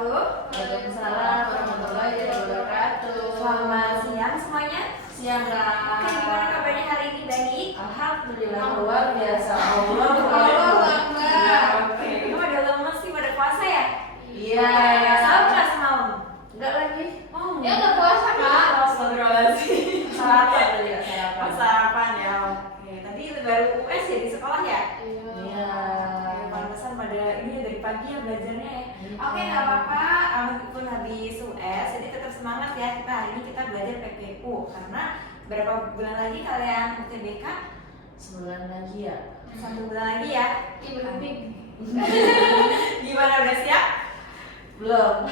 wabarakatuh. Waalaikumsalam warahmatullahi wabarakatuh. Selamat siang semuanya. Siang, Kak. Oke, gimana kabarnya hari ini? Baik? Alhamdulillah luar biasa. Allah Akbar. Oke, ini pada lemes sih, pada puasa ya? Iya. Sahur nggak semalam? Enggak lagi. Oh, Ya nggak puasa, Kak. Astagfirullahaladzim. Sarapan tadi ya, sarapan. Oh, sarapan ya. Oke, tadi baru US ya di sekolah ya? Iya. Oke, pantesan pada ini ya dari pagi ya belajarnya ya. Oke, nggak apa-apa, meskipun habis US, jadi tetap semangat ya. Kita hari ini kita belajar PPU karena berapa bulan lagi kalian UTBK? Sebulan lagi ya. 1 bulan lagi ya. Iya, berhenti. Gimana, udah siap? Belum.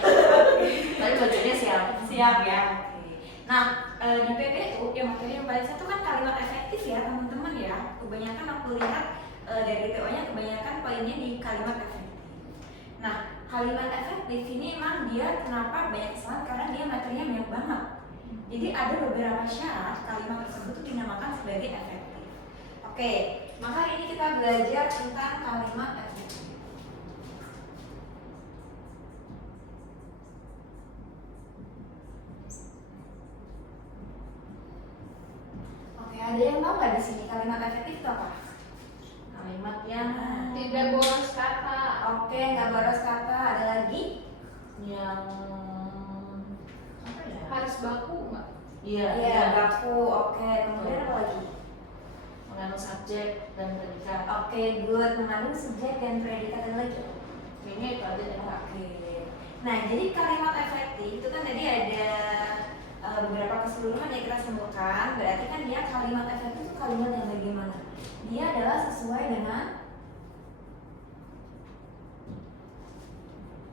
Tapi bajunya siap. Siap ya. Oke. Nah, di PPU yang materi yang paling satu kan kalimat efektif ya teman-teman ya. Kebanyakan aku lihat dari TO-nya kebanyakan poinnya di kalimat efektif. Nah, kalimat efektif ini emang dia kenapa banyak kesalahan karena dia materinya banyak banget. Jadi ada beberapa syarat kalimat tersebut itu dinamakan sebagai efektif. Oke, maka hari ini kita belajar tentang kalimat efektif. Oke, ada yang tahu nggak di sini kalimat efektif itu apa? Kalimat yang Tidak boros kata. Oke, nggak boros kata. Ada lagi? yang apa ya? Harus baku nggak? Iya, Iya, baku. Oke, kemudian apa lagi? Mengandung subjek dan predikat. Oke, good. Mengandung subjek dan predikat. Ada lagi? Kayaknya itu aja deh, Kak. Oke. Nah, jadi kalimat efektif itu kan tadi ada beberapa keseluruhan yang kita sebutkan. Berarti kan dia kalimat efektif itu kalimat yang bagaimana? Dia adalah sesuai dengan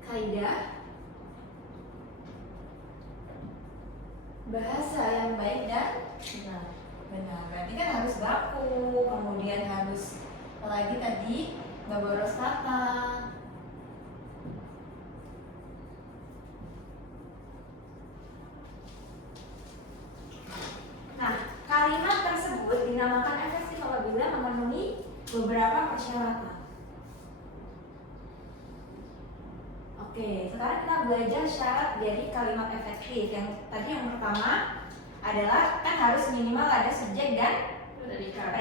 kaidah bahasa yang baik dan benar. Berarti kan harus baku, kemudian harus apalagi tadi nggak boros kata. Nah, kalimat tersebut dinamakan efektif apabila memenuhi beberapa persyaratan. Oke, sekarang kita belajar syarat dari kalimat efektif. Yang tadi yang pertama adalah kan harus minimal ada subjek dan predikat.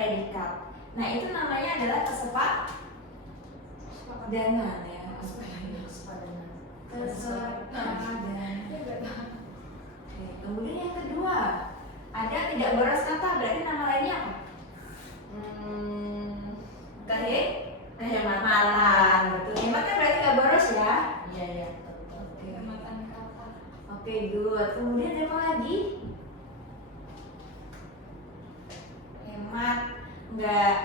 Nah, itu namanya adalah kesepadanan ya. Kesepadanan. Oke, kemudian yang kedua ada tidak boros kata, berarti nama lainnya apa? Kehematan. Betul. Hemat kan berarti nggak boros ya? Iya, iya, betul. Kehematan kata. Oke, good. Kemudian ada apa lagi? Hemat, nggak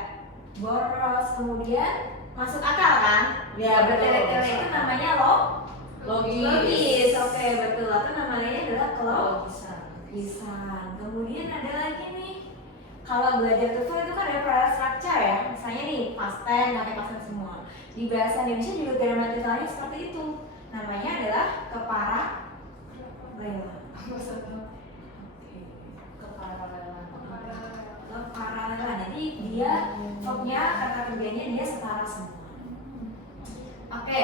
boros, kemudian masuk akal kan? Ya, bertele-tele itu namanya Logis. logis. Oke, betul. Atau namanya adalah Logisan. kelogisan. Kemudian ada lagi nih. Kalau belajar TOEFL itu kan ada prasaja ya. Misalnya nih, past tense, pakai past tense semua. Di bahasa Indonesia juga gramatikanya seperti itu. Namanya adalah keparalelan. Keparalelan. Jadi dia verbnya, kata kerjanya dia setara semua. Oke.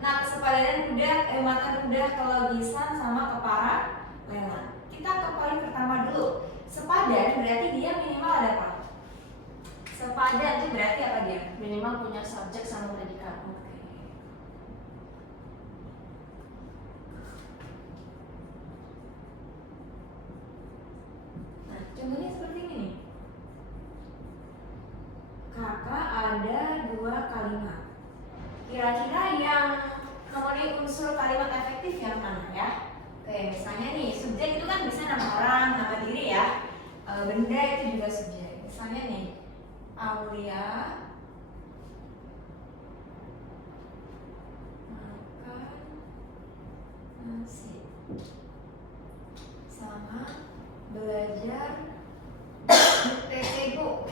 Nah, kesepadanan udah, kehematan udah, kelogisan sama keparalelan. Kita ke poin pertama dulu. Sepadan berarti dia minimal ada apa? Sepadan itu berarti apa dia? Minimal punya subjek sama predikat. Nah, contohnya seperti ini nih. Kakak ada 2 kalimat. Kira-kira yang memenuhi unsur kalimat efektif yang mana ya? Oke, misalnya nih, subjek itu kan bisa nama orang, nama diri ya. Benda itu juga subjek. Misalnya nih, Aulia makan nasi sama belajar TTGO.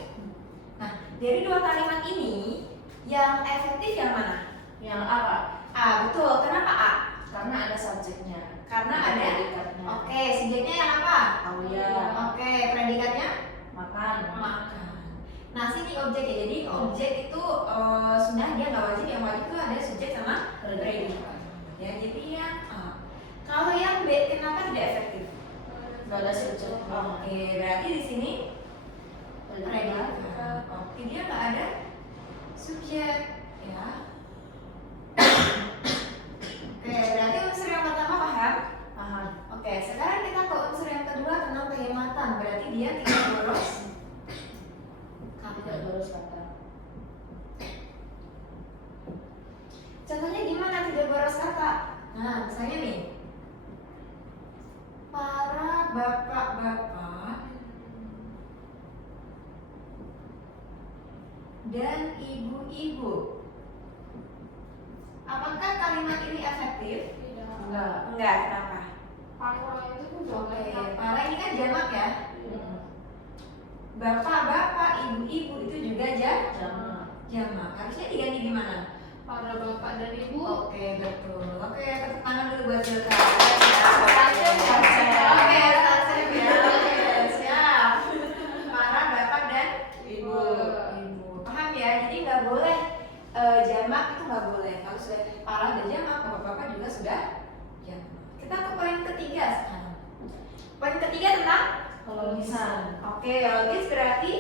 Nah, dari 2 kalimat ini yang efektif yang mana? Yang apa? A, betul. Kenapa A? Karena ada subjeknya. Karena ada predikatnya. Oke, subjeknya yang apa? Aulia. Oke, predikatnya Makan. makan. Nah, sini objek ya. Jadi objek itu sudah dia nggak wajib. Yang wajib itu ada subjek sama predikat. ya. Jadi yang A. Kalau yang B kenapa tidak efektif? Nggak ada subjek. Oke, berarti di sini predikat. Predikat. Oke, dia nggak ada subjek, ya. Oke, berarti unsur yang pertama paham? Paham. Oke, sekarang kita ke unsur yang kedua tentang penghematan. Berarti dia tidak boros Tidak boros kata. Contohnya gimana tidak boros kata? Nah, misalnya nih, para bapak-bapak dan ibu-ibu. Apakah kalimat ini efektif? Tidak. Enggak. Enggak, kenapa? Para itu kan Oke, jamak. para ini kan jamak ya. Bapak-bapak, ibu-ibu itu juga Jamak. jamak. Harusnya diganti gimana? Para bapak dan ibu. Oke, betul. Oke, tepuk tangan dulu buat Zulka. Siap. Oke, siap ya. Oke, siap. Para bapak dan Ibu. ibu. Paham ya? Jadi nggak boleh jamak itu nggak boleh. Kalau sudah para dan jamak, bapak-bapak juga sudah jamak. Kita ke poin ketiga sekarang. Poin ketiga tentang Logisan. oke, logis berarti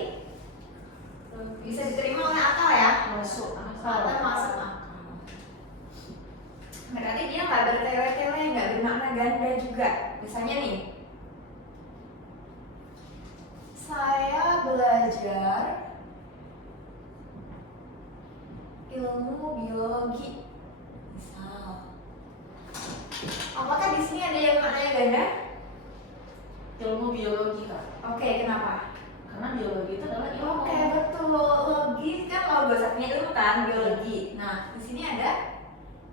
bisa diterima oleh akal ya. Masuk Atau akal. masuk akal. Berarti dia nggak bertele-tele, nggak bermakna ganda juga. Misalnya nih, saya belajar ilmu biologi. Misal, apakah di sini ada yang maknanya ganda? Ilmu biologi kak. Oke, kenapa? Karena biologi itu adalah ilmu. Oke, betul. Logis kan logos artinya ilmu kan, biologi. Nah, di sini ada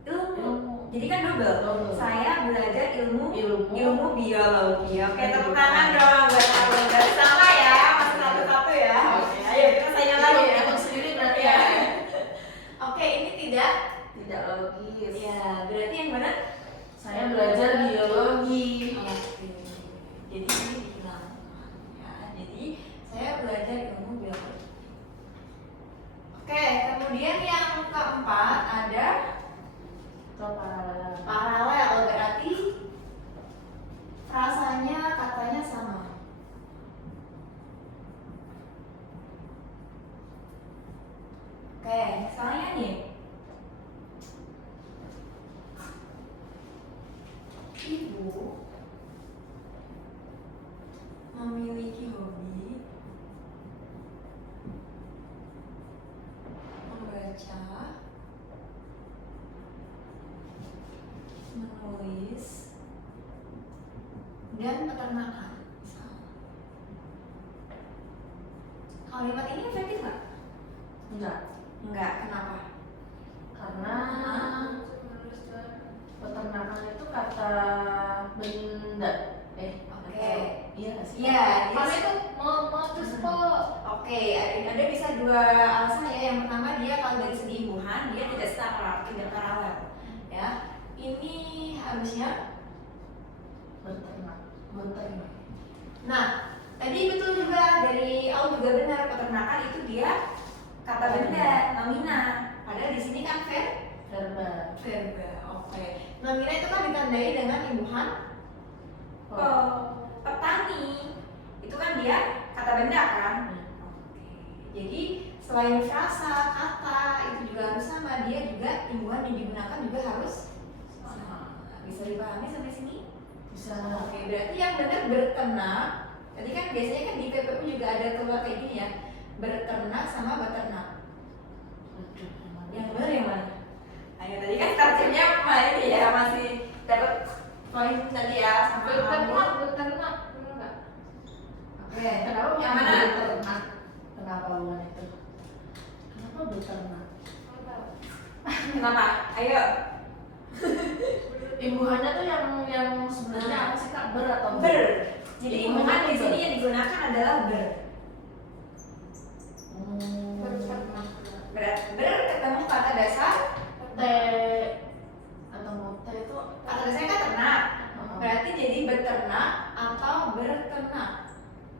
ilmu. Ilmu. Jadi kan double. Double. Saya belajar ilmu Ilmu. biologi. Oke, tepuk tangan dong buat kalian. Dari sama ya, masih satu-satu ya. Oke, ayo kita saingan lagi ya. Ilmu sendiri berarti Iya. ya. Oke, ini tidak. Tidak logis. Ya, berarti yang benar. Saya belajar biologi. Oke. Jadi ini dihilangkan. Ya, jadi saya belajar ilmu biologi. Oke, kemudian yang keempat ada Atau paralel. paralel, berarti frasanya katanya sama. Oke, misalnya nih, ibu memiliki hobi membaca, menulis, dan peternakan. Misal. Kalimat ini efektif nggak? Enggak. Enggak, kenapa? Karena peternakan itu kata benda. Oke. Atau- iya nggak sih? Iya, Karena itu terus Oke, ada bisa dua alasan ya. Yang pertama dia kalau dari segi imbuhan dia tidak setara, tidak paralel. Ya, ini harusnya Beternak. beternak. Nah, tadi betul juga dari Al juga benar, peternakan itu dia kata benda, nomina. Padahal di sini kan Verba. verba. Oke. Nomina itu kan ditandai dengan imbuhan petani. Itu kan dia kata benda kan? Oke. Jadi selain frasa, kata itu juga harus sama, dia juga imbuhan yang digunakan juga harus sama. Bisa dipahami sampai sini? Bisa. Oke, berarti yang benar berternak. Tadi kan biasanya kan di PPU juga ada keluar kayak gini ya, berternak sama beternak. Aduh, emang. Yang benar yang mana? Ayo tadi kan targetnya ini ya masih dapat poin tadi ya sama kamu. beternak, bener nggak? Oke, Kenapa yang mana? beternak? Kenapa bukan itu? Kenapa beternak? Nggak tahu. Kenapa? Ayo. Imbuhannya tuh yang sebenarnya apa sih kak? Ber atau Ber. Jadi imbuhan di ber. sini yang digunakan adalah ber. Beternak. Ber ketemu kata dasar. T atau mau T itu Kata dasarnya kan ternak. Berarti jadi beternak atau berternak.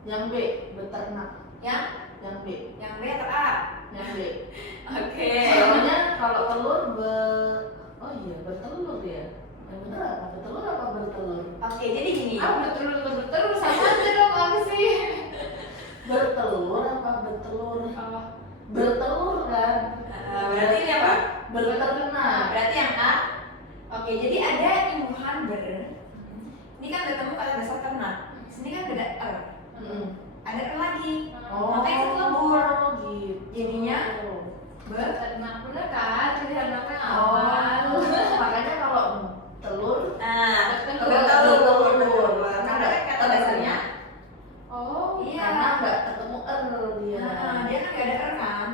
yang B beternak, yang B, Yang B atau A? yang B. Oke. Soalnya kalau telur oh iya, bertelur ya. Yang bener apa? Bertelur apa bertelur? Oke, jadi gini. Bertelur sama aja dong, apa sih? Bertelur apa bertelur? Apa? Bertelur kan? Berarti ini apa? Berternak. Berarti yang A. Oke, jadi ada imbuhan ber. Ini kan ketemu kata dasar ternak. Sini kan ada er. Ada er lagi. Makanya itu lebur. gitu. Jadinya ber. Beternak, bener kan? Jadi ternaknya yang Oh, awal. makanya kalau telur Nah, bertelur. Karena kan kata dasarnya. Oh, Iya. Karena nggak ketemu dia. Dia kan nggak ada er kan.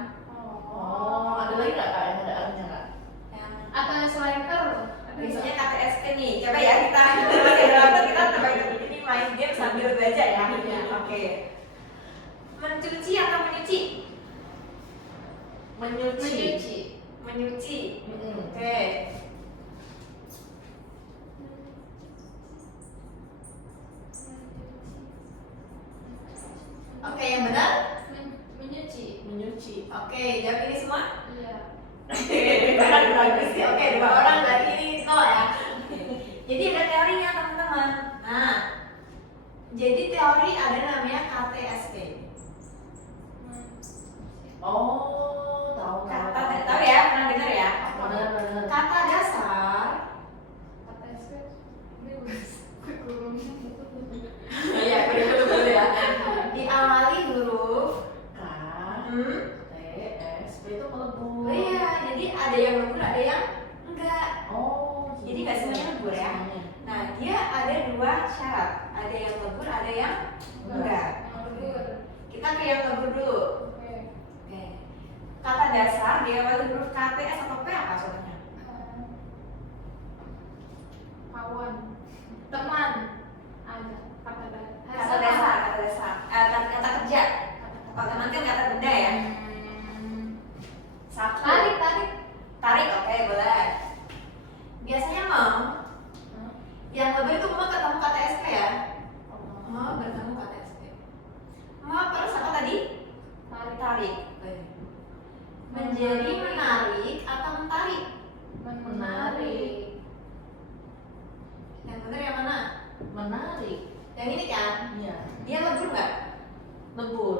Oh, ada lagi nggak kak yang ada R-nya kak? Yang atau yang selain er? biasanya KTSP nih. Coba ya kita kita coba ini main game sambil belajar ya. Iya. Oke. Mencuci atau menyuci? Menyuci. Menyuci. Mm-mm. Oke. Oke, yang benar? Menyuci. Menyuci. Oke, jawab ini semua. Iya. Bagus sih. Oke, 2 orang berarti ini 0 ya. Jadi ada teorinya teman-teman. Nah, jadi teori ada namanya KTSP. Oh, tahu. Kata tahu ya, pernah dengar ya? Benar. Kata dasar. Kata SP. Bebas. Kurikulum. Iya, dulu ya. Diawali huruf K, hmm. T, S, P itu melebur. Oh iya, jadi ada yang lebur, ada yang enggak. Oh, Jadi nggak semuanya lebur ya. Semuanya. Nah, dia ada 2 syarat. Ada yang lebur, ada yang enggak. Yang lebur. Kita ke yang lebur dulu. Oke. Oke. Kata dasar diawali huruf K, T, S atau P apa contohnya? Kawan. Teman. Ada. Kata dasar. Kata dasar, kata dasar. Kata kerja. Kalau teman kan kata benda ya. Satu. Tarik. Tarik, oke, boleh. Biasanya mau yang lebur itu mau ketemu kata SP ya. Mau bertemu kata SP. Mau terus apa tadi? Tarik. Oke. Menjadi menarik atau mentarik? Menarik. Yang benar yang mana? Menarik. Yang ini kan? Iya. Dia lebur nggak? Lebur.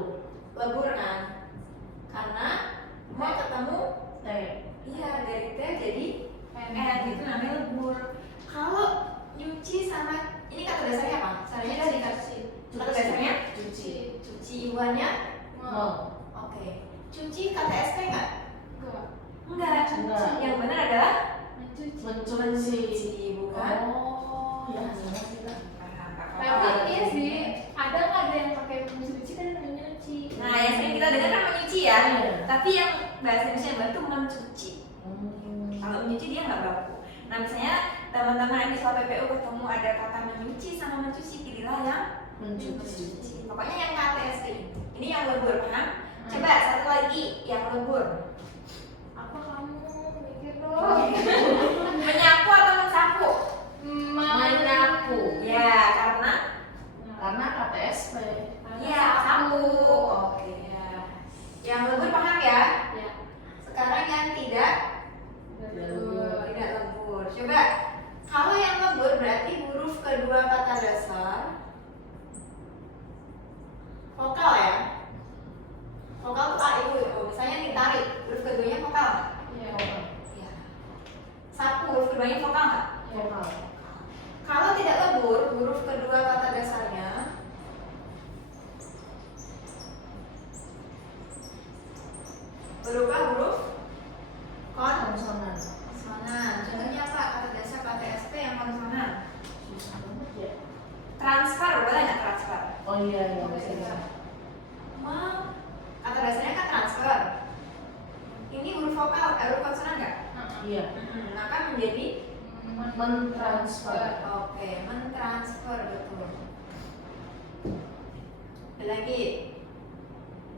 Lebur kan? Karena mau ketemu T. iya dari T jadi N itu namanya lebur. Kalau nyuci sama ini kata dasarnya apa? Caranya dari kata dasarnya Cuci. cuci ibuannya. Mau. Oke. Cuci kata SP nggak? Enggak. Enggak. Yang benar adalah Mencuci. mencuci bukan. Oh, ya sama sih kak. Tapi iya sih, ada yang pakai mencuci kan menyuci. Nah, yang sering kita dengar kan menyuci ya. Iya. Tapi yang bahasa Indonesia yang baru itu mencuci. Hmm. Kalau menyuci dia nggak baku. Nah, misalnya teman-teman yang di soal PPU ketemu ada kata menyuci sama mencuci, pilihlah yang Mencuci. Pokoknya yang KTSP ini yang lebur, paham? Coba satu lagi yang lebur. Apa kamu mikir dong? Menyapu atau mensapu? Menyapu. Ya, karena Karena KTSP. ya sapu. Oke. Yang lebur paham ya? Ya. Sekarang yang tidak lebur. Coba kalau yang lebur berarti huruf kedua kata dasar vokal ya. Vokal tuh A itu. Misalnya ditarik, huruf keduanya vokal nggak? Iya. Iya. Sapu huruf keduanya vokal nggak? Vokal. Kalau tidak lebur, huruf kedua kata dasarnya berupa huruf Konsonan. konsonan. Contohnya apa? Kata dasar KTSP yang konsonan. Susah banget ya. Transfer, boleh nggak transfer? Oh iya, bisa. Mau kata dasarnya kan transfer. Ini huruf vokal, huruf konsonan nggak? Iya. Maka menjadi Mentransfer. oke, mentransfer betul. Ada lagi.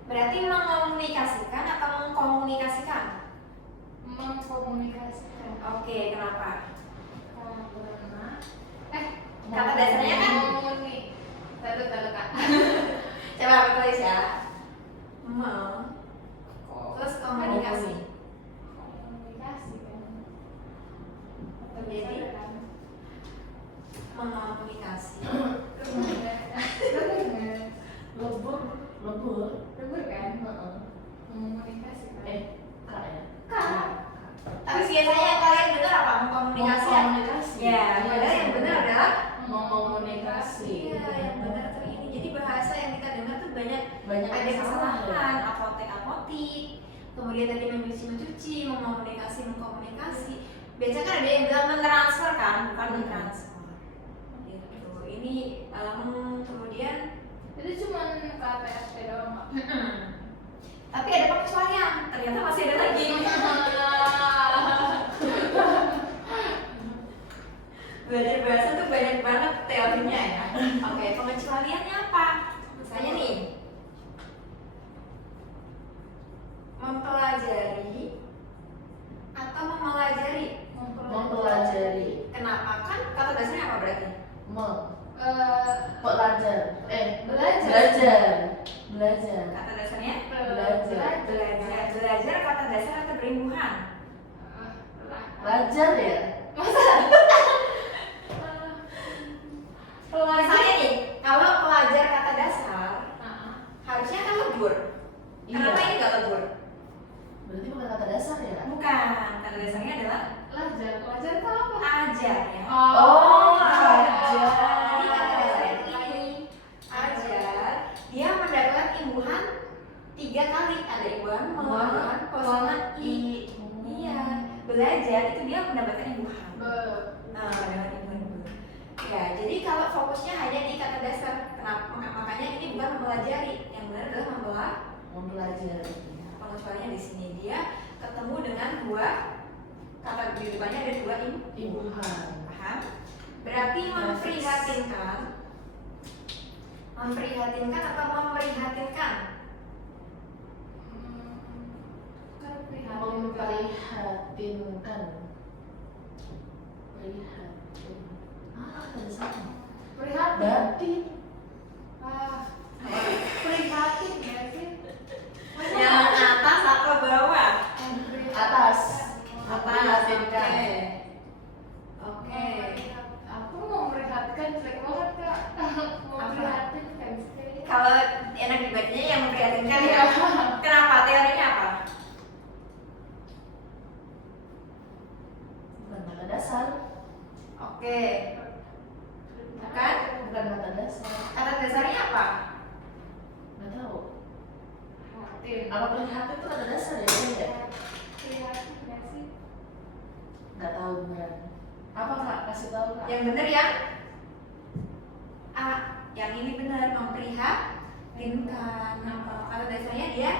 Berarti mengomunikasikan atau mengkomunikasikan? Mengkomunikasikan. Oke, kenapa? Karena Kata dasarnya kan? Taruh kak. Coba aku tulis ya. Terus komunikasi. Komunikasi kan. Lebur. Lebur kan? Heeh. Komunikasi kan? Kak ya. Kak. Tapi biasanya yang kalian dengar apa? Mengkomunikasi ya? Komunikasi. Ya, padahal yang benar adalah Mengkomunikasi. iya, yang benar tuh ini. Jadi bahasa yang kita dengar tuh banyak Banyak ada kesalahan. kesalahan, apotek, kemudian tadi mencuci, mengkomunikasi. Biasanya kan ada yang bilang mentransfer kan, bukan mentransfer. Gitu. Ini kemudian Itu cuma KTSP doang Kak? tapi ada pengecualian, ternyata masih ada lagi. Belajar bahasa tuh banyak banget teorinya ya. Oke, pengecualiannya apa? Misalnya nih, mempelajari atau memelajari. Mempelajari. Kenapa? Kan kata dasarnya apa berarti? Belajar. Belajar. Belajar. Kata dasarnya Belajar. belajar kata dasar atau berimbuhan? Belajar ya. Misalnya nih, kalau pelajar kata dasar harusnya kan lebur. Kenapa Iya. ini nggak lebur? Berarti bukan kata dasar ya? Bukan, kata dasarnya adalah Pelajar itu apa? ajar ya. Oh, Jadi ajar. kata dasarnya ini ajar, dia mendapatkan imbuhan 3 kali. Ada imbuhan imbuhan kosongan i. Iya, belajar itu dia mendapatkan imbuhan. Nah, mendapatkan imbuhan. Ya, jadi kalau fokusnya hanya di kata dasar, kenapa? Makanya ini bukan mempelajari, yang benar adalah Mempelajari. pengecualiannya di sini dia ketemu dengan dua kata di depannya ada dua Imbuhan. paham? Berarti memprihatinkan atau memprihatinkan? Memprihatinkan. Prihatin. Kata dasarnya. Prihatin. Batin. Prihatin ya sih? Yang atas atau bawah? Atas. Memprihatinkan. Oke. Aku mau merihatkan jelek banget Kak. Mau merihatinkan sih. Kalau enak dibacanya yang memprihatinkan ya. Kenapa? Teorinya apa? Bukan kata dasar. Oke. Bukan? Bukan kata dasar. Kata dasarnya apa? Nggak tahu. Prihatin. Apa prihatin itu kata dasar ya? Iya ya? Prihatin nggak sih? Nggak tahu beneran. Apa Kak? Kasih tahu Kak. Yang benar ya? A. Yang ini benar, memprihatinkan. Kata dasarnya dia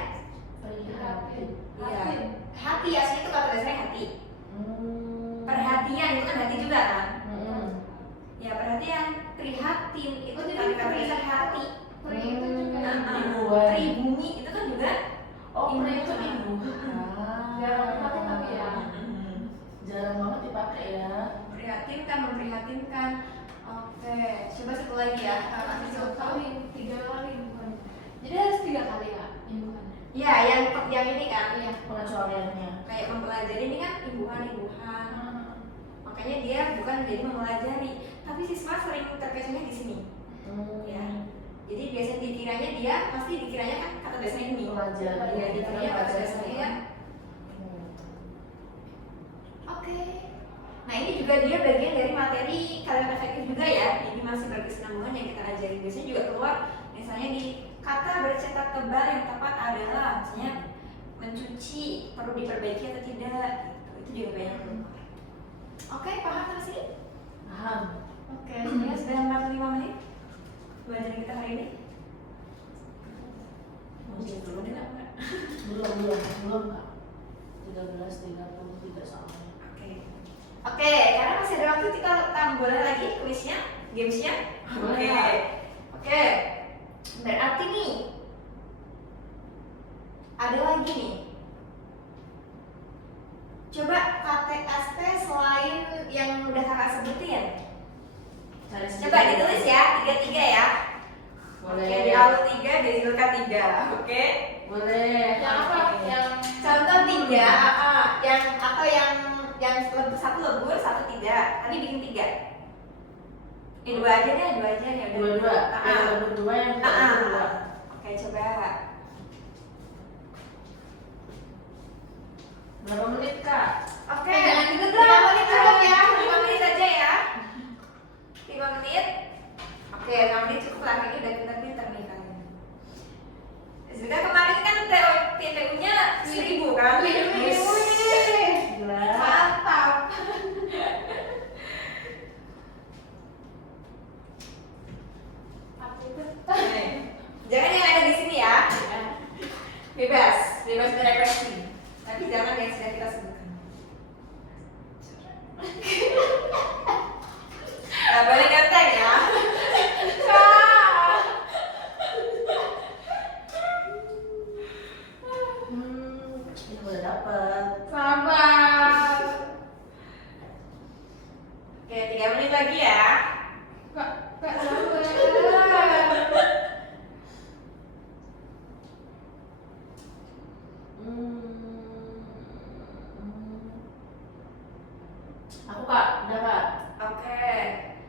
Prihatin. iya. Hati, asli itu kata dasarnya hati. Perhatian itu kan hati juga kan? Ya perhatian, prihatin itu Oh, jadi kata dasar hati. Pri itu juga Imbuhan. Pribumi itu kan juga Oh, pri itu imbuhan. imbuhan. Jarang dipakai tapi ya. Jarang banget dipakai ya. Memprihatinkan, memprihatinkan. Oke, coba satu lagi ya. Kakak kasih contoh. 3 kali bukan. Jadi harus 3 kali Kak imbuhannya. Ya, yang ini kan, Iya. Pengecualiannya. kayak mempelajari ini kan imbuhan. Makanya dia bukan menjadi mempelajari, tapi siswa sering terkecohnya di sini. Ya. Jadi biasanya dikiranya kan kata dasarnya ini. Pelajari. Ya, dikiranya kata dasarnya ya. Hmm. Oke. Nah ini juga dia bagian dari materi kalimat efektif juga ya. Ini masih berkesinambungan yang kita ajari. Biasanya juga keluar misalnya di kata bercetak tebal yang tepat adalah misalnya mencuci perlu diperbaiki atau tidak. Gitu. Itu juga banyak keluar. Oke, paham sampai sini? Paham. Oke, sebenarnya sudah 45 menit belajar kita hari ini. Masih belum. Sudah enggak? Belum Kak. 13.33 soalnya. Oke, karena masih ada waktu kita boleh lagi kuisnya, gamesnya. Boleh. Oke. Berarti nih ada lagi nih. Coba KTSP selain yang udah kakak sebutin. Coba ditulis ya, 3-3 ya. Boleh. Oke, di awal 3, di Zulka 3. Oke. Boleh. Yang apa? Yang Contoh 3, yang atau yang satu lebur, satu tidak. Tadi bikin 3. Dua aja ya. Dua-dua. Ah. Yang berdua yang Ah. berdua. Oke, coba coba. Berapa menit kak? Oke, jangan gitu dong. 5 menit cukup ya, 5 menit aja ya. 5 menit. Oke, 5 menit cukup lah, ini udah pintar-pintar nih kalian. Zilka kemarin kan TTU-nya 1000 kan? Gila. Mantap. Apa itu? Jangan yang ada di sini ya. Bebas berekspresi. Tapi jangan yang sudah kita sebutkan. Gak boleh ngeteng ya. Ini udah dapet. Sabar. Oke, 3 menit lagi ya. Kak sabar. Aku kak, udah kak. Oke.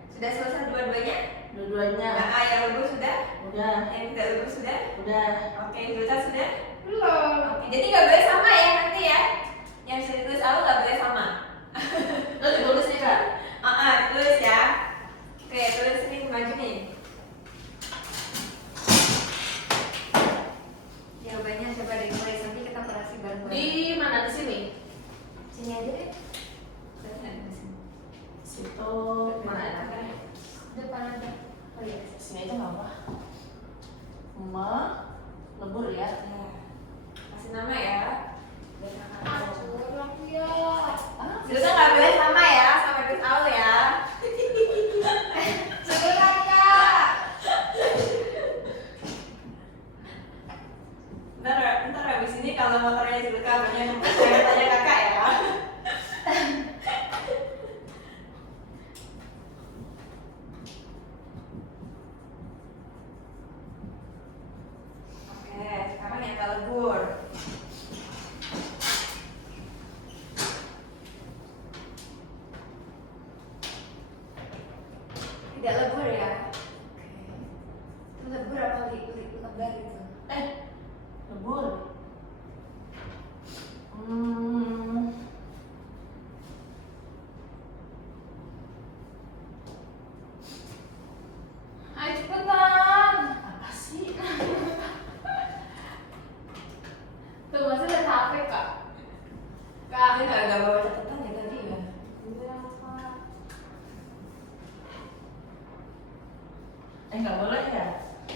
Sudah selesai dua-duanya? Dua-duanya. Nah, yang lembur sudah? Udah. Yang tidak lembur sudah? Udah. Oke, Zulta sudah? Belum. Oke, jadi nggak boleh sama ya nanti ya. Yang sudah ditulis aku nggak boleh sama. Lo ditulis nih kak. Tulis ya. Oke, tulis ini maju nih. Jawabannya coba ditulis, nanti kita koreksi bareng-bareng. Di mana di sini? Sini aja deh. Kelihatan nggak di sini? Situ mana enaknya? Depan ada. Oh iya. Sini aja nggak apa. Lembur ya. Ya. Kasih nama ya. Biar kakak tahu. Curang ya. Zulta nggak boleh sama ya, sama Gus Aul ya. Curang kak. Ntar habis ini kalau motornya Zulka banyak saya tanya kakak ya. Oke, sekarang yang gak lembur. Tidak lembur ya. Oke. Itu lembur apa lebar itu? Lembur. Ayo cepetan. Apa sih? Tuh masih ada HP kak. Kak, ini nggak bawa catatan ya tadi ya? Iya kak. Nggak boleh ya?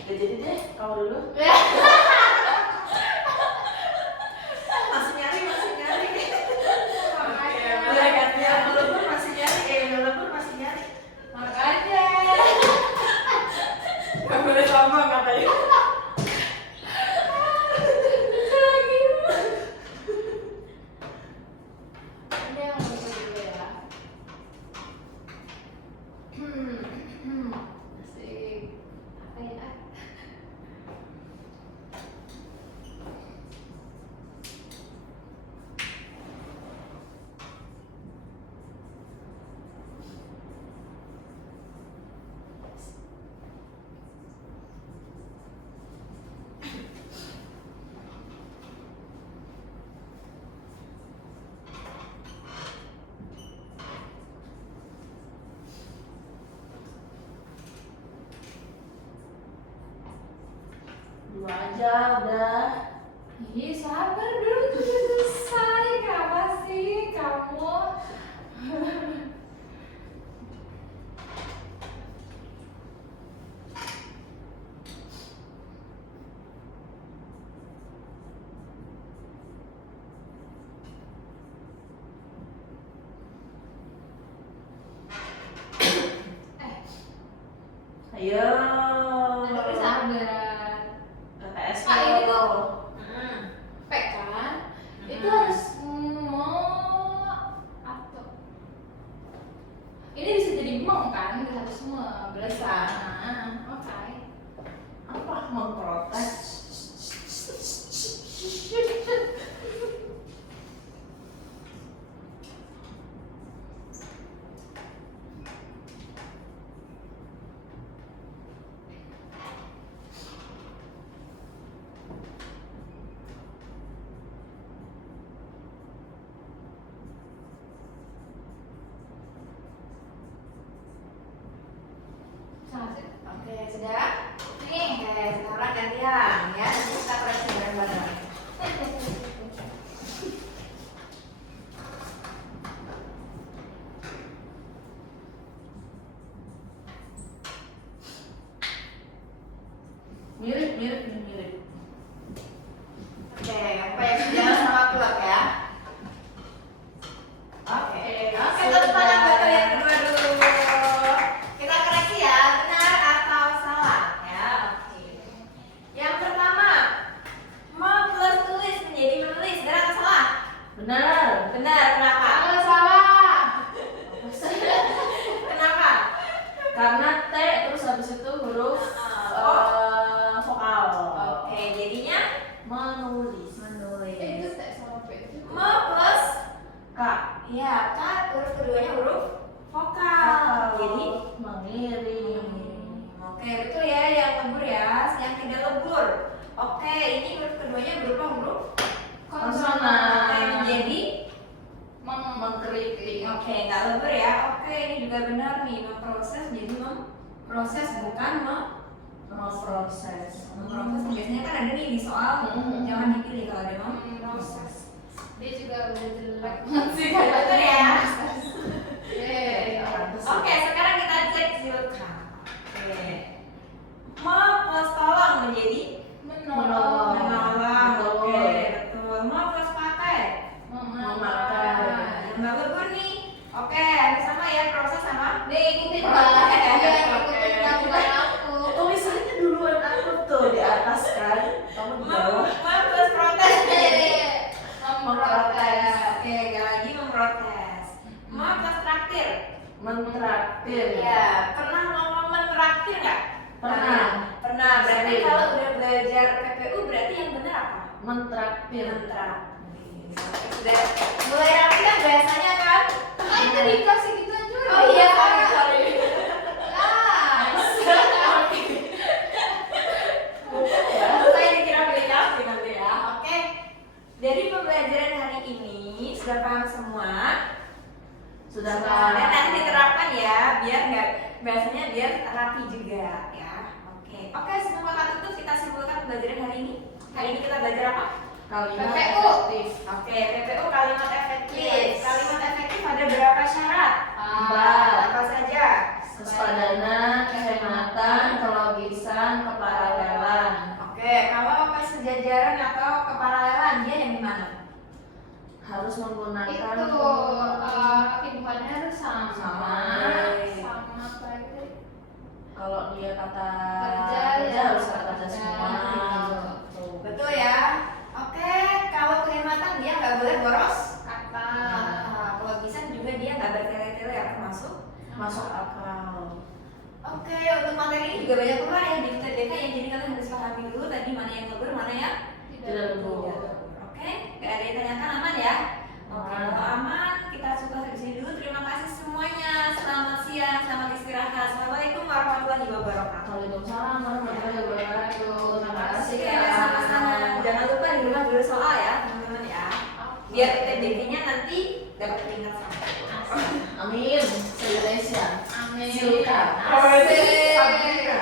Udah jadi deh, kamu dulu. Masih nyari. Makanya. Boleh kan? Yang lembur masih nyari, yang lembur masih nyari. Makanya. Gak boleh sombong katanya. Ini yang mau dulu ya. Asik. Apa ya? Dua aja udah. Ih, sabar dulu juga selesai. Kenapa sih kamu? Ayo. Tapi sabar. KTS Ah, ini tuh. Hmm. P kan? Itu Hmm. harus atau ini bisa jadi meng kan? Nggak harus semua. Bisa. Oke. Apa memprotes? panjang ya. Nanti kita koreksi bareng-bareng. Mirip. Oke, apa yang sejalan sama keluar ya? Oke, tepuk tangan buat kalian kedua dulu. Kita koreksi ya, benar atau salah ya. Oke. Yang pertama, mau plus tulis menjadi menulis, benar atau salah? Benar. Benar, kenapa? Salah. Kenapa? Karena T terus habis itu huruf vokal. Oke, jadinya Menulis. Itu tak sama P. me plus K. ya, kan huruf keduanya huruf vokal. Jadi mengirim. oke, betul ya yang lebur ya, yang tidak lebur. Oke, ini huruf keduanya berupa huruf Konsonan. Oke, menjadi Mengkritik. oke, nggak lebur ya. Oke, ini juga benar nih, memproses jadi memproses bukan Memproses. memproses. Biasanya kan ada nih di soal, jangan dipilih kalau ada Proses. Dia juga udah jelek masih kayak betul ya. Yeay. Oke, sekarang kita cek Zilka. Oke, me plus tolong menjadi Menolong. menolong. Betul. Oke, betul. Me plus pakai Memakai. yang nggak lebur nih. Oke, hampir sama ya, proses sama Dia ikutin banget. Dia ikutin gambar aku. Tulisannya duluan aku tuh di atas kan. Kamu di bawah. me plus protes. Memprotes. Oke, gak lagi memprotes. Me plus traktir. Mentraktir. Ya, pernah ngomong mentraktir nggak? Pernah. Pernah. Berarti Sering. kalau udah belajar PPU berarti yang benar apa? Mentraktir. Mentraktir. Sudah mulai rapi kan bahasanya kan? Ah, itu dikasih gitu aja. Oh iya, sorry. Saya dikira pilih kasih nanti ya. Oke. Dari pembelajaran hari ini sudah paham semua? Sudah Dan nanti diterapkan ya, biar nggak bahasanya biar rapi juga ya. Oke, semua kata tutup kita simpulkan pembelajaran hari ini. Hari ini kita belajar apa? kalimat PPU. efektif. Oke, PPU kalimat efektif. Kalimat efektif ada berapa syarat? Apa saja? Kepadanan, kehematan, kelogisan, keparalelan. Oke, kalau kesejajaran atau keparalelan dia yang di mana? Harus menggunakan Itu kehidupannya harus sama. Sama. Sama apa itu? kalau dia kata Kerja, ya, harus kata kerja kerja. semua. Gitu. Betul ya. Oke, kalau kehematan dia nggak boleh boros. Kata. Kalau bisa juga dia nggak bertele-tele ya, termasuk. Masuk akal. Oke, untuk materi ini juga banyak keluar ya di UTBK yang jadi kalian harus pahami dulu tadi mana yang lebur, mana yang Tidak lebur. Oke, nggak ada yang tanyakan, aman ya? Oke, Aman. kalau aman kita cukup sampai sini dulu. Terima kasih semuanya. Selamat siang, selamat istirahat. Assalamualaikum warahmatullahi wabarakatuh. Waalaikumsalam warahmatullahi wabarakatuh. Terima kasih Oke, Kak. sama-sama. Jangan lupa di rumah dulu soal ya, teman-teman ya. Biar UTBK-nya nanti dapat peringkat sama. Amin. Se Indonesia. Amin. Silka. Asik. Sabrina.